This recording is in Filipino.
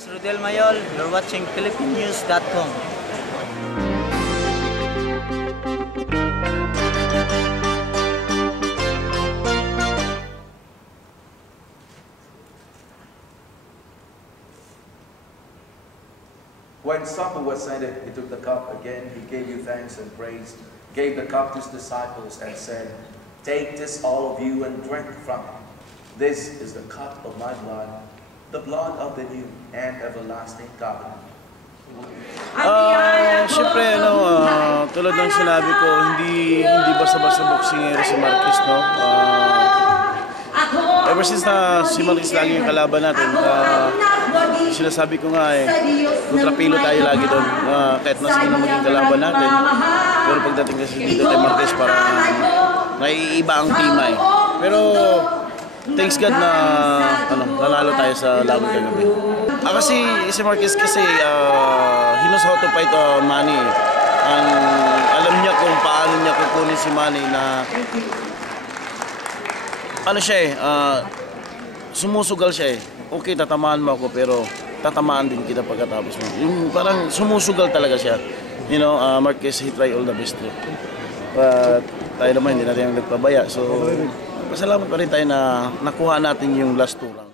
is Rodel Mayol. You're watching PhilippineNews.com. When supper was ended, he took the cup again, he gave you thanks and praise, gave the cup to his disciples and said, "Take this, all of you, and drink from it. This is the cup of my blood, the blood of the new and everlasting covenant." Siyempre, tulad ng sinabi ko, hindi basta-basta boksingero si Marquez, no? Ever since na si Marquez lagi yung kalaban natin, sinasabi ko nga kontrapilo tayo lagi doon. Kahit na sino maging kalaban natin, pero pagdating kasi dito kay Marquez, parang naiiba ang tima Pero thanks God na nanalo tayo sa laban kagabi. Kasi si Marquez kasi he knows how to fight Manny. Alam niya kung paano niya kukunin si Manny na sumusugal siya Okay, tatamaan mo ako pero tatamaan din kita pagkatapos mo. Yung parang sumusugal talaga siya. Marquez, he try all the best too. But tayo naman hindi natin nagpabaya. So, pasalamat pa rin tayo na nakuha natin yung last 2 rounds.